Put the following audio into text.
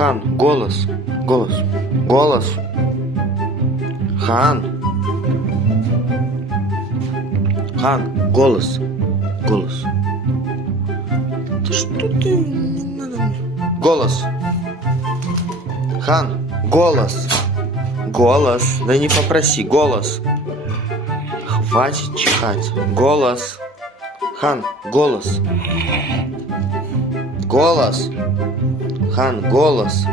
Хан, голос. Голос. Голос. Хан. Хан, голос. Голос. Да что ты? Не надо мне. Голос. Хан, голос. Голос. Да не попроси. Голос. Хватит чихать. Голос. Хан, голос. Голос. Хан, голос.